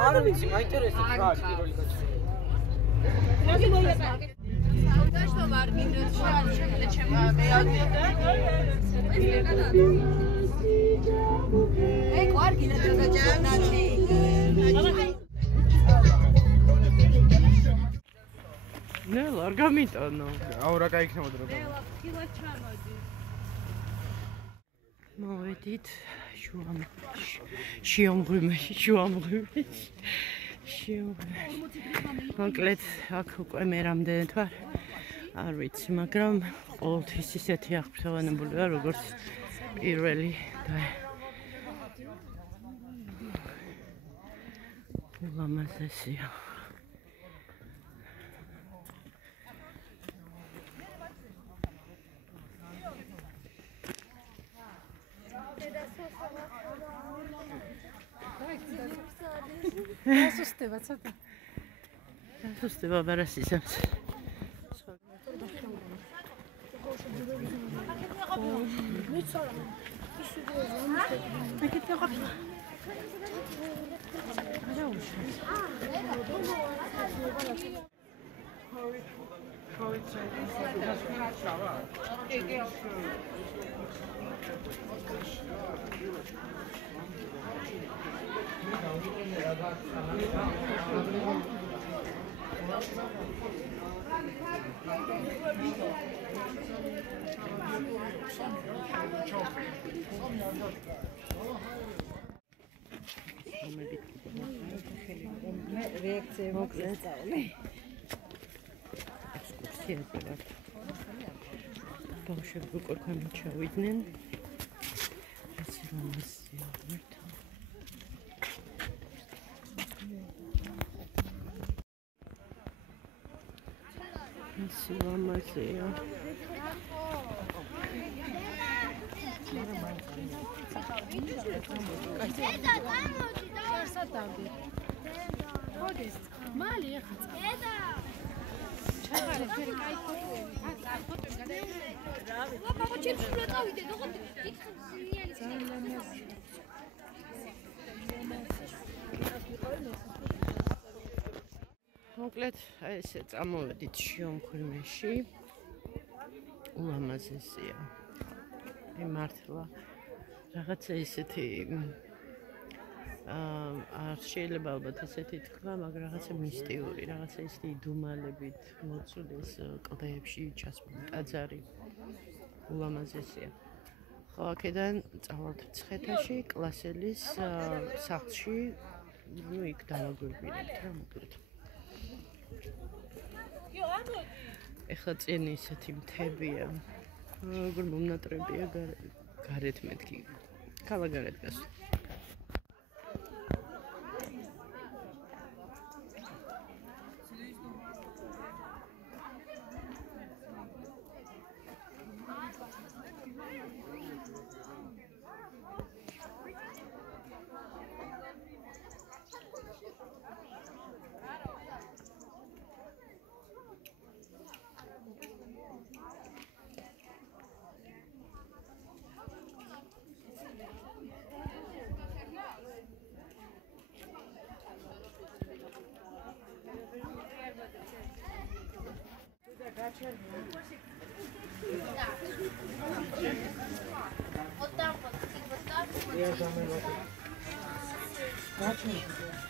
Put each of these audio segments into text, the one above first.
არ ვიცი, მაინტერესებს რა არის პირველი გაჩვენა. Что var minut şöyle çember beyaz. Ey var yine çıkacağım Ne var gamitano. Aura გაიქნებოდა რა. მოვედით შიომღვიმეში. მოკლედ აქ უკვე მე რამდენად ვარ არ ვიცი, მაგრამ ყოველთვის ისეთი აღფრთოვანებული ვარ, როგორც პირველი და ულამაზესია. Სასუსტება ცოტა. სასუსტება ბარასისებს. რეაქცია მოგწესწავლე. ექსკურსიაზე ვარ. ბავშვები უკვე ქვემოთ ჩავიდნენ. ასე რომ ისია ვერთ. ისე ლამაზია. Ედა გამოდი და სათამბი. მოდის. მალე ეხაც. ედა. ჩაღარე ფერი кай ფოტოები. აქ ფოტოები გადაიღე. Papa, ჩემს სულ წავიდე, ხო? იქ ზიანი ლამაზი. მოკლედ, აი ესე წამოვედით შიომღვიმეში. ულამაზესია. მართლა რაღაცა ისეთი არ შეიძლება ალბათ ესეთი თქვა, მაგრამ რაღაცა მისტიური, რაღაცა ისეთი იდუმალებით მოწუდეს კლდეებში ჩასმული ტაძარი. ულამაზესია. ხო, აქედან წავალთ მცხეთაში, კლასელის სახლში, ნუ იქ დავაგვირგვინებთ რა მოკლედ. ეხლა წინ ისეთი მთებია. როგორ მომნატრებია გარეთ მეთქი. ქალაქგარეთ გასვლა.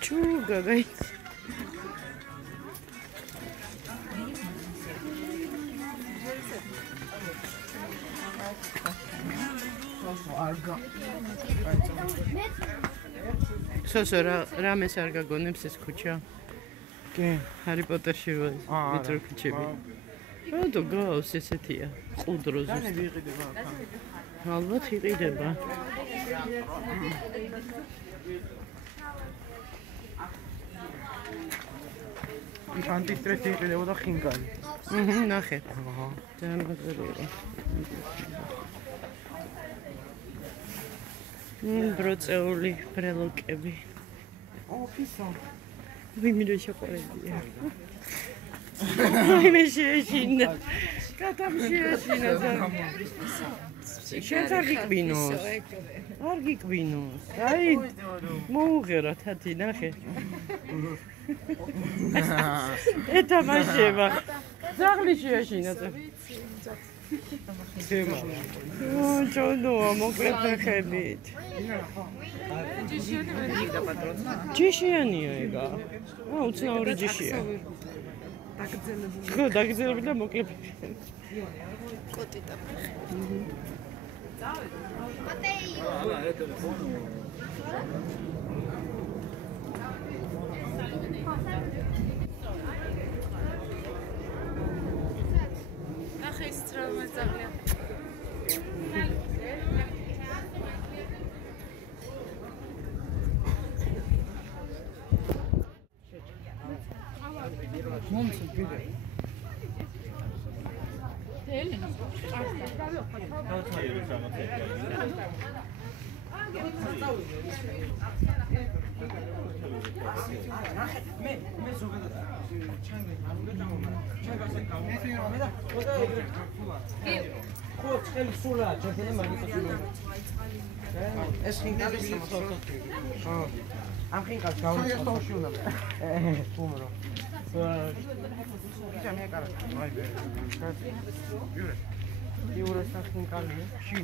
Чу, гагай. Სოსო რამეს არ გაგონებს ეს ქუჩა? კი, ჰარი პოტერში რო ვიწრო ქუჩები. როდო გავს ესეთია? ყუდრო ზუსტად. ვიყიდება აქ. ალბათ იყიდება. ის ანტისტრესი იყიდებოდა ხინკალი. ნახე. ძალიან მაგარია. ბროწეული ბრელოკები. ოფისო. ვიმიდო შოყოლადია. აი მე შეეშინა. კატამ შეეშინა. შენც არ გიკვინოს. არ გიკვინოს. აი მოუღერა თათი ნახე. ეთამაშება. ძაღლი შეაშინა. თემა. ჩონოა მოკლედ ფეხებით. ჯიშიანია ეგა. უცნაური ჯიშია. დაგძელებული. დაგძელებული და მოკლედ ფეხები. კოტი და ფეხი. ნახე ის რა მეზაღლია. მომცი გიდე. მე ზოგადად ჩანგე ჩანგასე გამომედა ხო წელი სულა ჩეთენე მაგიტო ეს ხინკალი სამწოთო ხო ამ ხინკალს გავუწყო უნდა უმრო ისა მე კარგ აი ბიურე ბიურე ხინკალია ში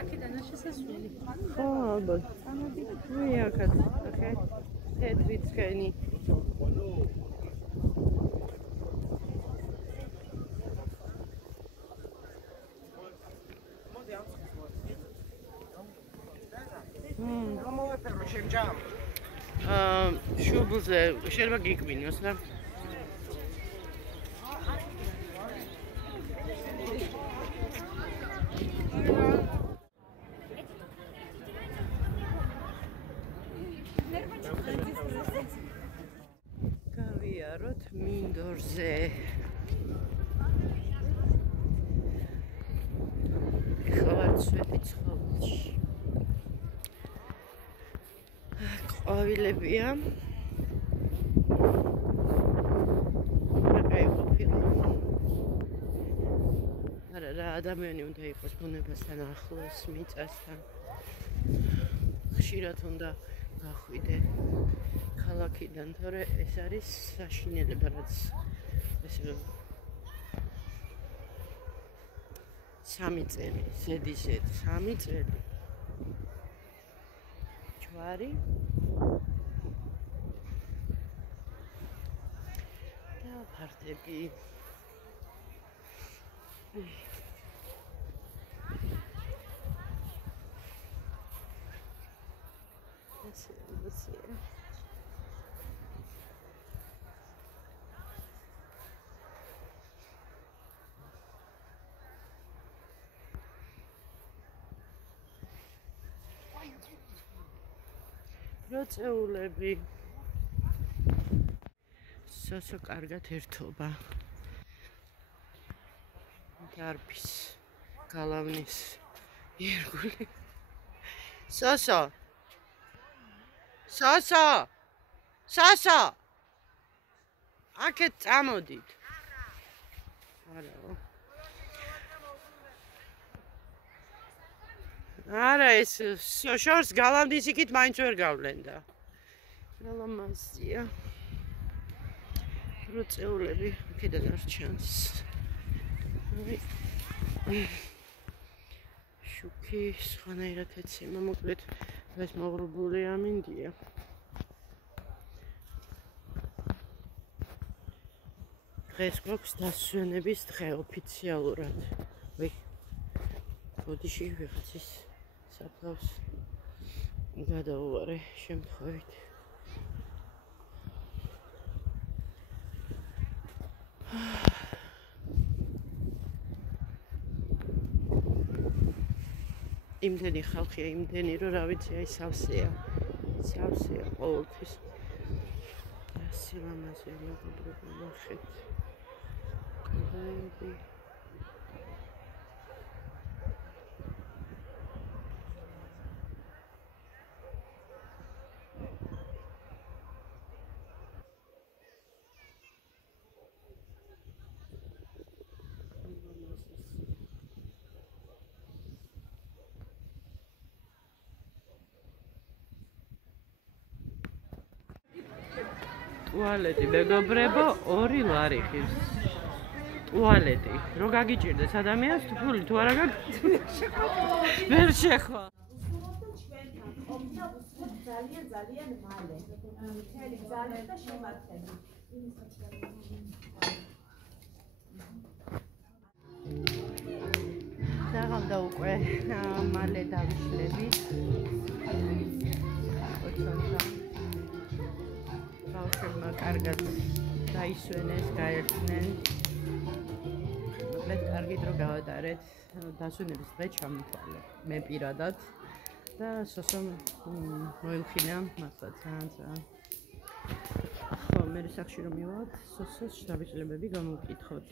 აქედან შესასვლელი. ხო, ალბათ. მიაკად, ოკეი. თეთრი ცხენი. გამოვეფერო შემჯამ. შუბლზე შეიძლება გიკვინოს რა. გავიაროთ მინდორზე. ეხლა ვცვეთი ცხოველში. ყვავილებია. რა ყოფილა. არა რა ადამიანი უნდა იყოს ბუნებასთან ახლოს, მიწასთან. ხშირად უნდა გახვიდე ქალაქიდან, თორე ეს არის საშინელება, რაც ესე 3 წელი, ზედიზედ 3 წელი. ჯვარი და ფარდები. როწეულები სოსო კარგად ერთობა დარბის გალავნის ირგული სოსო აქეთ წამოდით არა ეს შორს გალავნის იქით მაინც ვერ გავლენ და ლამაზია როწეულები აქედან არ ჩანს შუქი სხვანაირად ეცემა მოკლედ ეს მოღრუბული ამინდია დღეს გვაქვს დასვენების დღე ოფიციალურად. ვი ბოდიში ვიღაცის საფლავს გადაუვარე შემთხვევით. იმდენი ხალხია, იმდენი რომ რა ვიცი, აი სავსეა ყოველთვის. სილამაზეა მეგობრებო, ნახეთ. კაი. ტუალეტი მეგობრებო 2 ლარი ხის. ტუალეტი. რო გაგიჭირდეს ადამიანს თული თუ არა გაქვს ვერ შეხვა. ძალიან მალე. მთელი ძალით და შემართებით. საღამდა უკვე მალე დავიშლებით. ბავშვებმა კარგად დაისვენეს, გაერთნენ. მოკლედ კარგი დრო გავატარეთ. დასვენების დღე ჩამოთვალე. მე პირადად და სოსომ მოილხინა მართლა ძალიან. ხო, მე სახში რომ მივავალ, სოსოს შთაბეჭდილებები გამოვკითხოთ.